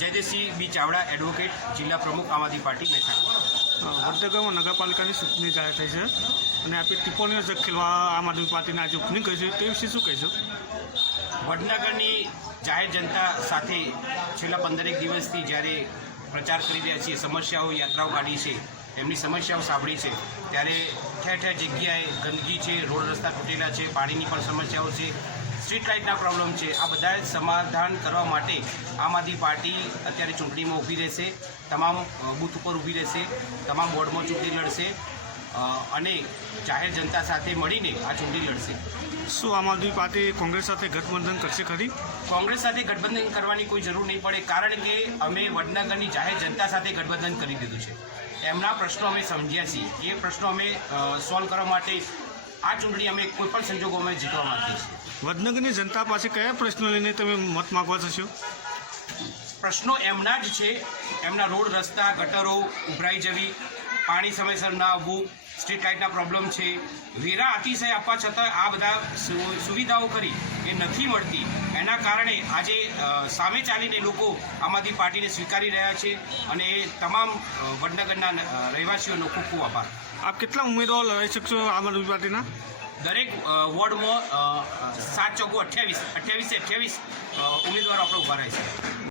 જયદેવસિંહ બી Chavda, advocate, જિલ્લા પ્રમુખ, આમ આદમી પાર્ટી, મહેસાણા। વડનગરમાં નગરપાલિકાની ચૂંટણી જાહેર થઈ છે અને આપણે ટિપ્પણીઓ જે ખેલવા આમ આદમી પાર્ટીને આજે ચૂંટણી કરી છે તે વિશે શું કહીશું? વડનગરની જાહેર જનતા સાથે છેલ્લા 15 દિવસથી જ્યારે પ્રચાર કરી રહ્યા છીએ, સમસ્યાઓ યાત્રાઓ કાઢી છે, એમની સમસ્યાઓ સાંભળી છે, ત્યારે ઠેર ઠેર જગ્યાએ ગંદકી છે, રોડ રસ્તા તૂટેલા છે, પાણીની પણ સમસ્યાઓ છે, સ્ટ્રીટ લાઇટના પ્રોબ્લેમ છે। આ બધા સમાધાન કરવા માટે આમ આદમી પાર્ટી અત્યારે ચૂંટણીમાં ઊભી રહેશે, તમામ બૂથ ઉપર ઊભી રહેશે, તમામ વોર્ડમાં ચૂંટણી લડશે અને જાહેર જનતા સાથે મળીને આ ચૂંટણી લડશે। શું આમ આદમી પાર્ટી કોંગ્રેસ સાથે ગઠબંધન કરશે ખરી? કોંગ્રેસ સાથે ગઠબંધન કરવાની કોઈ જરૂર નહીં પડે, કારણ કે અમે વડનગરની જાહેર જનતા સાથે ગઠબંધન કરી દીધું છે। એમના પ્રશ્નો અમે સમજ્યા છીએ, એ પ્રશ્નો અમે સોલ્વ કરવા માટે આ ચૂંટણી અમે કોઈપણ સંજોગોમાં જીતવા માંગીએ છીએ। વડનગરની જનતા પાસે કયા પ્રશ્નો લઈને તમે મત માગવા જશો? પ્રશ્નો એમના જ છે, એમના રોડ રસ્તા, ગટરો ઉભરાઈ જવી, પાણી સમયસર ના આવવું, સ્ટ્રીટ લાઇટના પ્રોબ્લેમ છે, વેરા અતિશય આપવા છતાં આ બધા સુવિધાઓ કરી એ નથી મળતી, એના કારણે આજે સામે ચાલીને લોકો આમ આદમી પાર્ટીને સ્વીકારી રહ્યા છે અને તમામ વડનગરના રહેવાસીઓનો ખૂબ ખૂબ આભાર। આપ કેટલા ઉમેદવારો લડાઈ શકશો આમ આદમી પાર્ટીના? દરેક વોર્ડમાં 7 ચોગુ 28 ઉમેદવારો આપણે ઊભા રહેશે।